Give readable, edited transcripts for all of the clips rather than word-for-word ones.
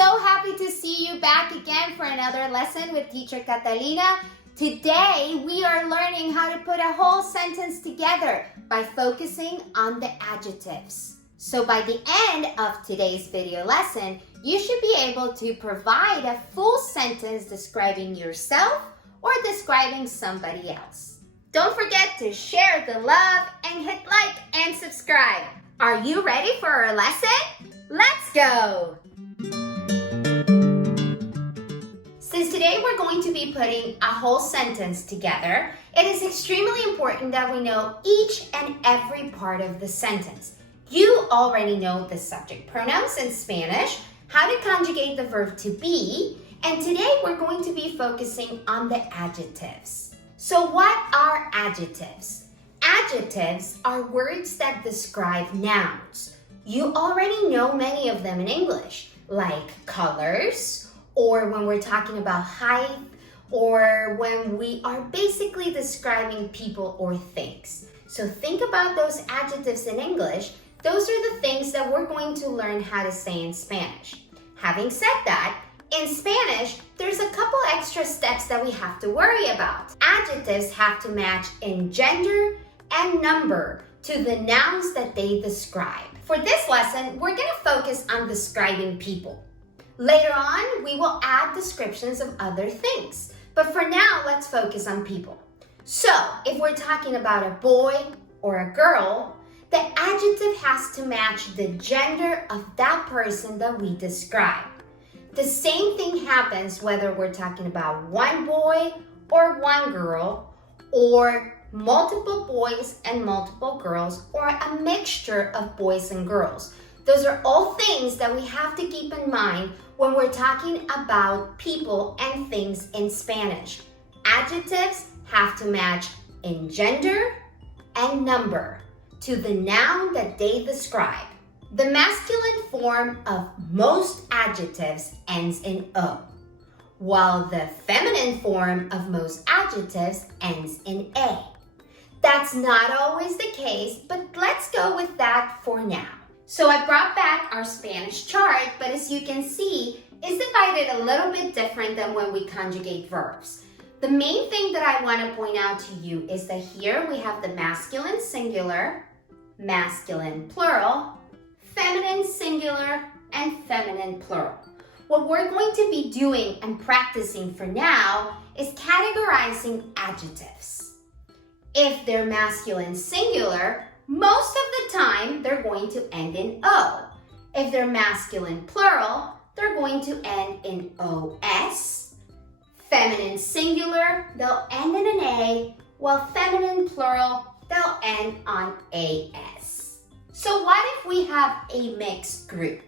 so happy to see you back again for another lesson with teacher Catalina. Today, we are learning how to put a whole sentence together by focusing on the adjectives. So by the end of today's video lesson, you should be able to provide a full sentence describing yourself or describing somebody else. Don't forget to share the love and hit like and subscribe. Are you ready for our lesson? Let's go! Since today we're going to be putting a whole sentence together, it is extremely important that we know each and every part of the sentence. You already know the subject pronouns in Spanish, how to conjugate the verb to be, and today we're going to be focusing on the adjectives. So what are adjectives? Adjectives are words that describe nouns. You already know many of them in English, like colors, or when we're talking about height, or when we are basically describing people or things. So think about those adjectives in English. Those are the things that we're going to learn how to say in Spanish. Having said that, in Spanish, there's a couple extra steps that we have to worry about. Adjectives have to match in gender and number to the nouns that they describe. For this lesson, we're going to focus on describing people. Later on, we will add descriptions of other things. But for now, let's focus on people. So, if we're talking about a boy or a girl, the adjective has to match the gender of that person that we describe. The same thing happens whether we're talking about one boy or one girl, or multiple boys and multiple girls, or a mixture of boys and girls. Those are all things that we have to keep in mind when we're talking about people and things in Spanish. Adjectives have to match in gender and number to the noun that they describe. The masculine form of most adjectives ends in O, while the feminine form of most adjectives ends in A. That's not always the case, but let's go with that for now. So I brought back our Spanish chart, but as you can see, it's divided a little bit different than when we conjugate verbs. The main thing that I want to point out to you is that here we have the masculine singular, masculine plural, feminine singular, and feminine plural. What we're going to be doing and practicing for now is categorizing adjectives. If they're masculine singular, most of the time they're going to end in O. If they're masculine plural, they're going to end in OS. Feminine singular, they'll end in an A, while feminine plural, they'll end on AS. So what if we have a mixed group?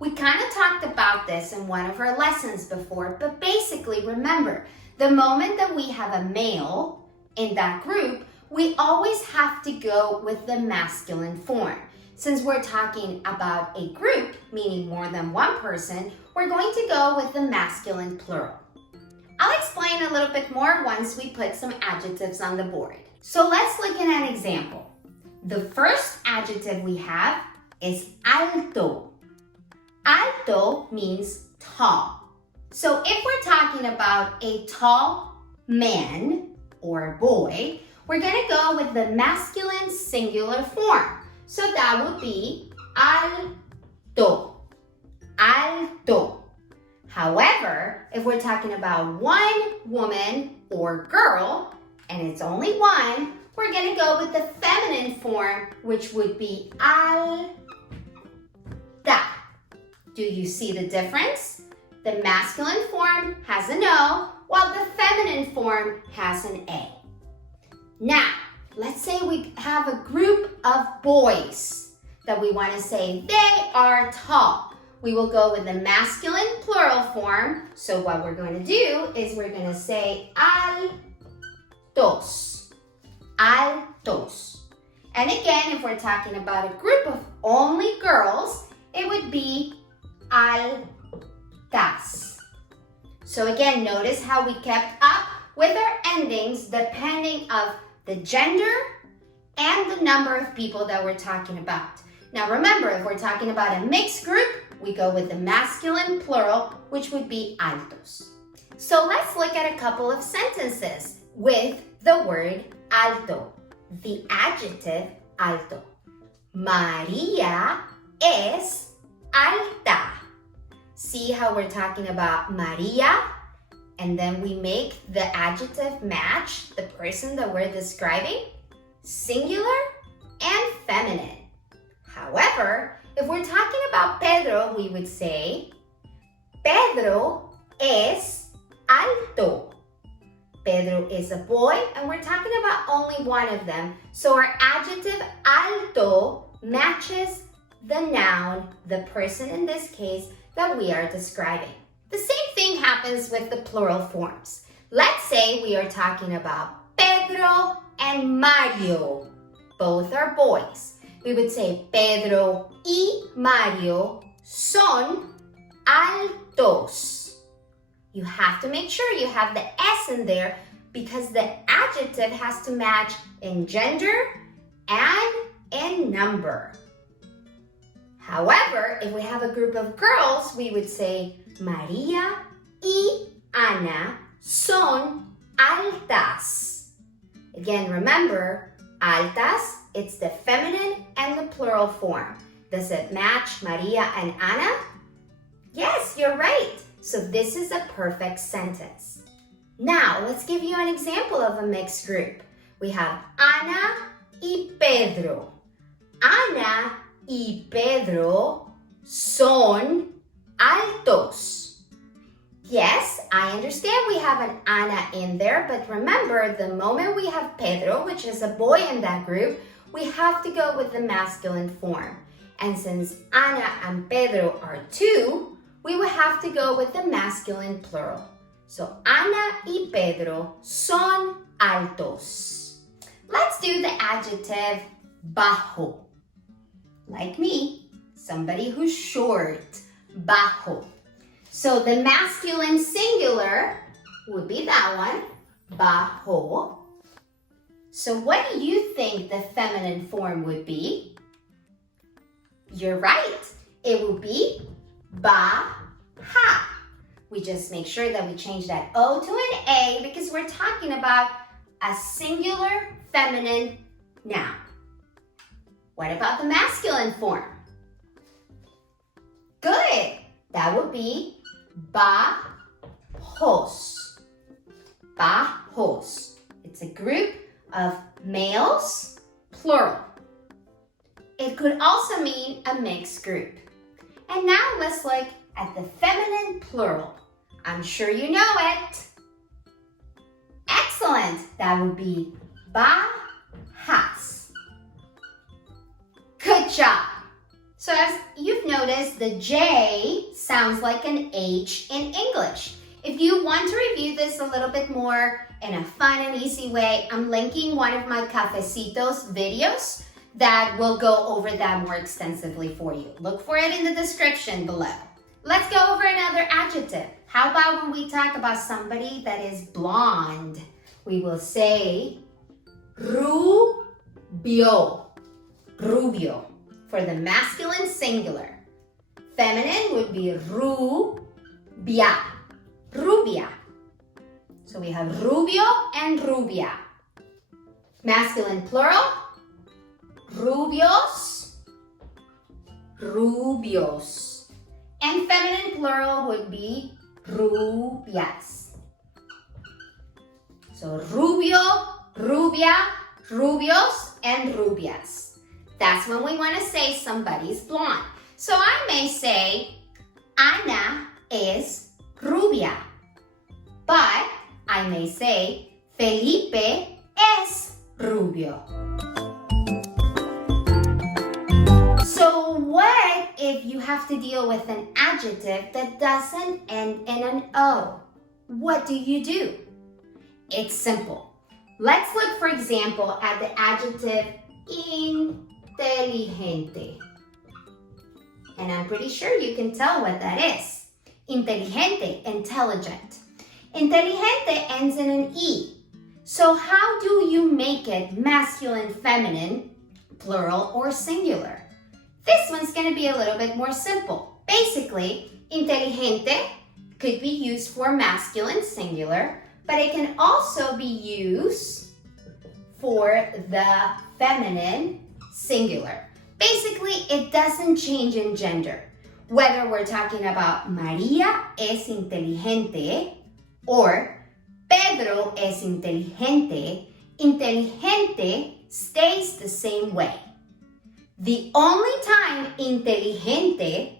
We kind of talked about this in one of our lessons before, but basically remember, the moment that we have a male in that group, we always have to go with the masculine form. Since we're talking about a group, meaning more than one person, we're going to go with the masculine plural. I'll explain a little bit more once we put some adjectives on the board. So let's look at an example. The first adjective we have is alto. Alto means tall. So if we're talking about a tall man or boy, we're going to go with the masculine singular form. So that would be alto. Alto. However, if we're talking about one woman or girl, and it's only one, we're going to go with the feminine form, which would be alta. Do you see the difference? The masculine form has an O, while the feminine form has an A. Now, let's say we have a group of boys that we want to say they are tall. We will go with the masculine plural form. So what we're going to do is we're going to say altos. Altos. And again, if we're talking about a group of only girls, it would be altas. So again, notice how we kept up with our endings depending of the gender and the number of people that we're talking about. Now remember, if we're talking about a mixed group, we go with the masculine plural, which would be altos. So let's look at a couple of sentences with the word alto, the adjective alto. María es alta. See how we're talking about María, and then we make the adjective match the person that we're describing? Singular and feminine. However, if we're talking about Pedro, we would say, Pedro es alto. Pedro is a boy, and we're talking about only one of them. So our adjective alto matches the noun, the person in this case, that we are describing. The same thing happens with the plural forms. Let's say we are talking about Pedro and Mario. Both are boys. We would say Pedro y Mario son altos. You have to make sure you have the S in there because the adjective has to match in gender and in number. However, if we have a group of girls, we would say María y Ana son altas. Again, remember, altas, it's the feminine and the plural form. Does it match María and Ana? Yes, you're right. So this is a perfect sentence. Now, let's give you an example of a mixed group. We have Ana y Pedro. Ana y Pedro son altos. Yes, I understand we have an Ana in there, but remember, the moment we have Pedro, which is a boy in that group, we have to go with the masculine form. And since Ana and Pedro are two, we would have to go with the masculine plural. So, Ana y Pedro son altos. Let's do the adjective bajo. Like me, somebody who's short, bajo. So the masculine singular would be that one, bajo. So what do you think the feminine form would be? You're right. It would be baja. We just make sure that we change that O to an A because we're talking about a singular feminine noun. What about the masculine form? Good. That would be bajos. Bajos. It's a group of males, plural. It could also mean a mixed group. And now let's look at the feminine plural. I'm sure you know it. Excellent. That would be bajas. Good job. So as you've noticed, the J sounds like an H in English. If you want to review this a little bit more in a fun and easy way, I'm linking one of my Cafecitos videos that will go over that more extensively for you. Look for it in the description below. Let's go over another adjective. How about when we talk about somebody that is blonde? We will say rubio. Rubio for the masculine singular. Feminine would be rubia. Rubia. So we have rubio and rubia. Masculine plural, rubios, rubios. And feminine plural would be rubias. So rubio, rubia, rubios, and rubias. That's when we want to say somebody's blonde. So I may say, Ana es rubia. But I may say, Felipe es rubio. So what if you have to deal with an adjective that doesn't end in an O? What do? It's simple. Let's look, for example, at the adjective inteligente. And I'm pretty sure you can tell what that is. Inteligente, intelligent. Inteligente ends in an E. So how do you make it masculine, feminine, plural, or singular? This one's going to be a little bit more simple. Basically, inteligente could be used for masculine singular, but it can also be used for the feminine singular. Basically, it doesn't change in gender. Whether we're talking about María es inteligente or Pedro es inteligente, inteligente stays the same way. The only time inteligente,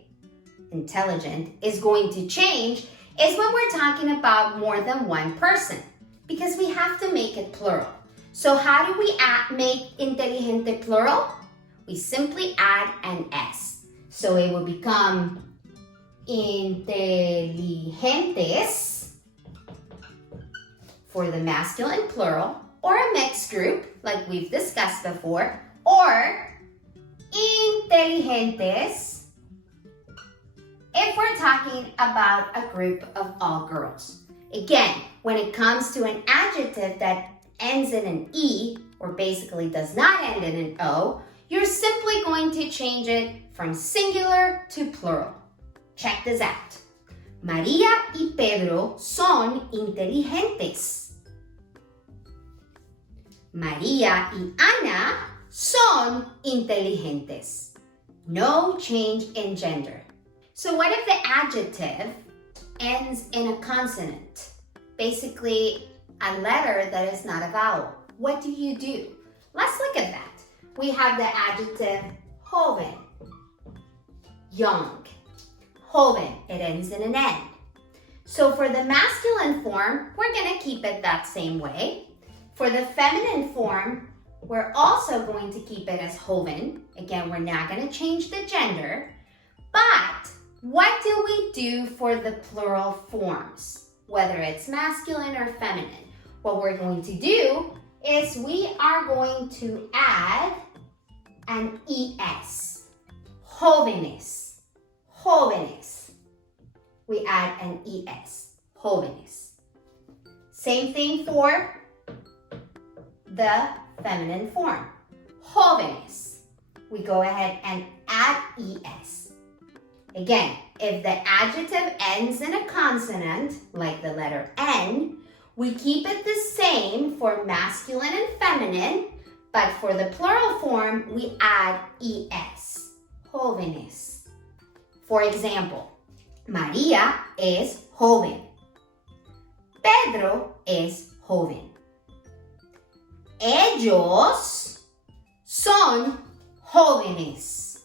intelligent, is going to change is when we're talking about more than one person, because we have to make it plural. So how do we make inteligente plural? We simply add an S. So it will become inteligentes for the masculine plural, or a mixed group like we've discussed before, or inteligentes if we're talking about a group of all girls. Again, when it comes to an adjective that ends in an E, or basically does not end in an O, you're simply going to change it from singular to plural. Check this out. María y Pedro son inteligentes. María y Ana son inteligentes. No change in gender. So what if the adjective ends in a consonant? Basically, a letter that is not a vowel. What do you do? Let's look at that. We have the adjective joven, young. Joven, it ends in an N. So for the masculine form, we're going to keep it that same way. For the feminine form, we're also going to keep it as joven. Again, we're not going to change the gender. But what do we do for the plural forms, whether it's masculine or feminine? What we're going to do is we are going to add an ES. Jóvenes. Jóvenes. We add an ES. Jóvenes. Same thing for the feminine form. Jóvenes. We go ahead and add ES. Again, if the adjective ends in a consonant, like the letter N, we keep it the same for masculine and feminine, but for the plural form, we add ES. Jóvenes. For example, María es joven. Pedro es joven. Ellos son jóvenes.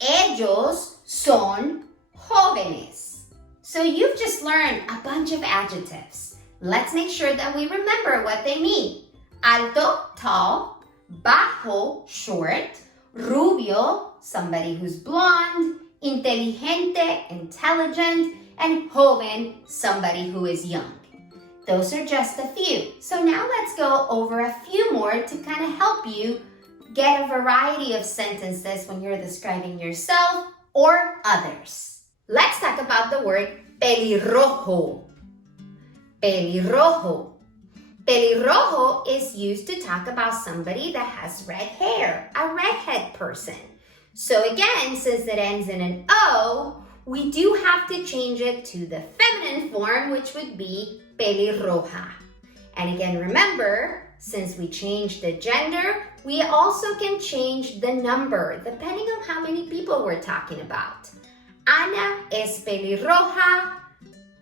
Ellos son jóvenes. So you've just learned a bunch of adjectives. Let's make sure that we remember what they mean. Alto, tall. Bajo, short. Rubio, somebody who's blonde. Inteligente, intelligent. And joven, somebody who is young. Those are just a few. So now let's go over a few more to kind of help you get a variety of sentences when you're describing yourself or others. Let's talk about the word pelirrojo. Pelirrojo. Pelirrojo is used to talk about somebody that has red hair, a redhead person. So again, since it ends in an O, we do have to change it to the feminine form, which would be pelirroja. And again, remember, since we changed the gender, we also can change the number depending on how many people we're talking about. Ana es pelirroja,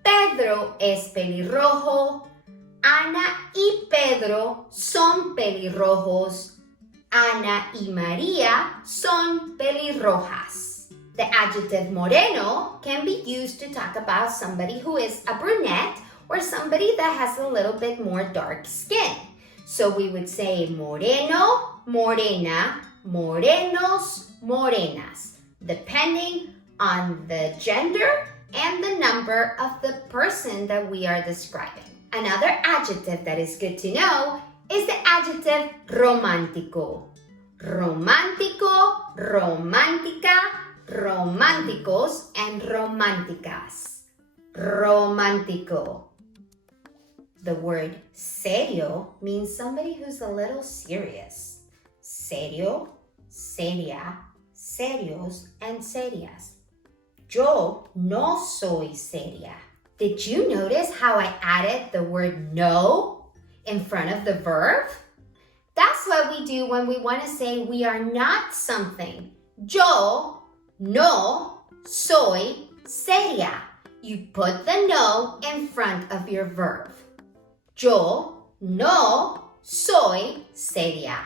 Pedro es pelirrojo, Ana y Pedro son pelirrojos, Ana y María son pelirrojas. The adjective moreno can be used to talk about somebody who is a brunette or somebody that has a little bit more dark skin. So we would say moreno, morena, morenos, morenas, depending on the gender and the number of the person that we are describing. Another adjective that is good to know is the adjective romántico. Romántico, romántica, románticos, and románticas. Romántico. The word serio means somebody who's a little serious. Serio, seria, serios and serias. Yo no soy seria. Did you notice how I added the word no in front of the verb? That's what we do when we want to say we are not something. Yo no soy seria. You put the no in front of your verb. Yo no soy seria.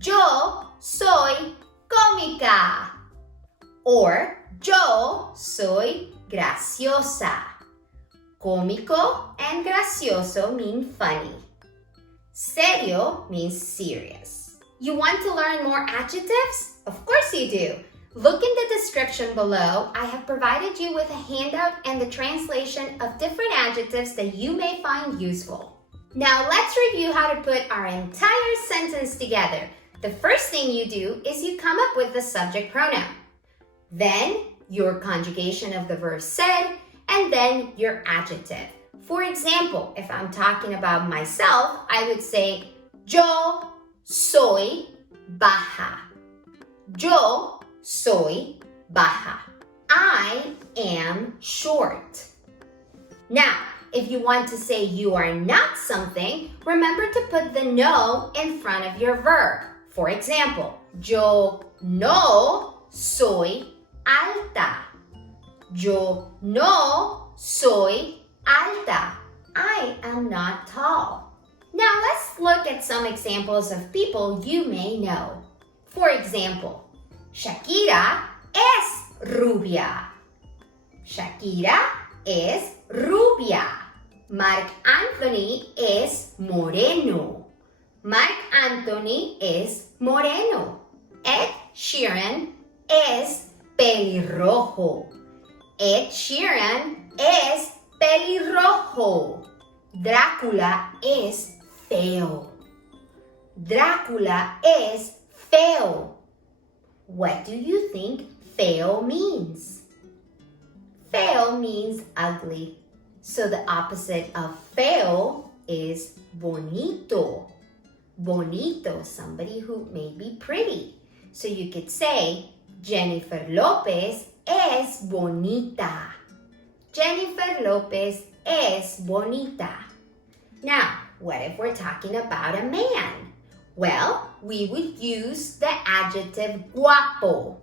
Yo soy cómica. Or yo soy graciosa. Cómico and gracioso mean funny. Serio means serious. You want to learn more adjectives? Of course you do. Look in the description below. I have provided you with a handout and the translation of different adjectives that you may find useful. Now let's review how to put our entire sentence together. The first thing you do is you come up with the subject pronoun. Then your conjugation of the verb said, and then your adjective. For example, if I'm talking about myself, I would say, yo soy baja. Yo soy baja. I am short. Now, if you want to say you are not something, remember to put the no in front of your verb. For example, yo no soy alta. Yo no soy alta. I am not tall. Now let's look at some examples of people you may know. For example, Shakira es rubia. Shakira es rubia. Marc Anthony es moreno. Marc Anthony es moreno. Ed Sheeran es pelirrojo. Ed Sheeran es pelirrojo. Drácula es feo. Drácula es feo. What do you think feo means? Feo means ugly. So the opposite of feo is bonito. Bonito, somebody who may be pretty. So you could say, Jennifer Lopez es bonita. Jennifer Lopez es bonita. Now, what if we're talking about a man? Well, we would use the adjective guapo.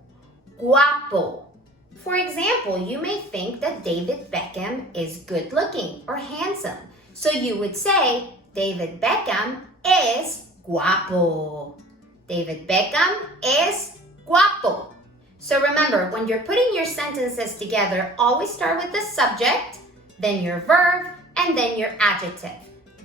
Guapo. For example, you may think that David Beckham is good looking or handsome. So you would say, David Beckham es guapo. David Beckham es guapo. So remember, when you're putting your sentences together, always start with the subject, then your verb, and then your adjective.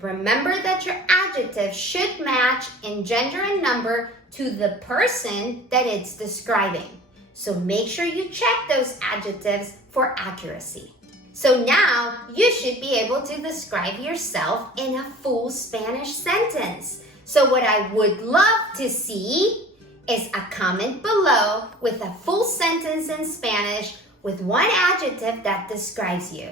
Remember that your adjective should match in gender and number to the person that it's describing. So make sure you check those adjectives for accuracy. So now you should be able to describe yourself in a full Spanish sentence. So what I would love to see is a comment below with a full sentence in Spanish with one adjective that describes you.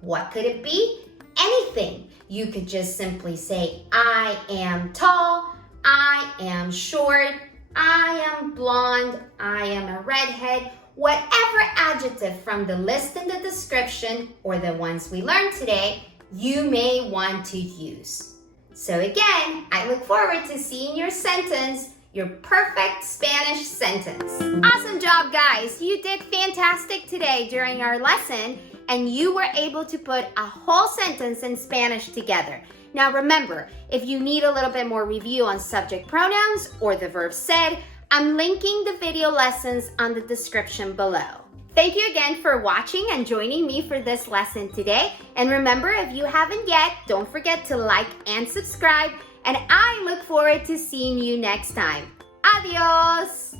What could it be? Anything. You could just simply say, I am tall, I am short, I am blonde, I am a redhead. Whatever adjective from the list in the description or the ones we learned today, you may want to use. So again, I look forward to seeing your sentence, your perfect Spanish sentence. Awesome job, guys. You did fantastic today during our lesson, and you were able to put a whole sentence in Spanish together. Now remember, if you need a little bit more review on subject pronouns or the verb said, I'm linking the video lessons on the description below. Thank you again for watching and joining me for this lesson today. And remember, if you haven't yet, don't forget to like and subscribe. And I look forward to seeing you next time. Adios!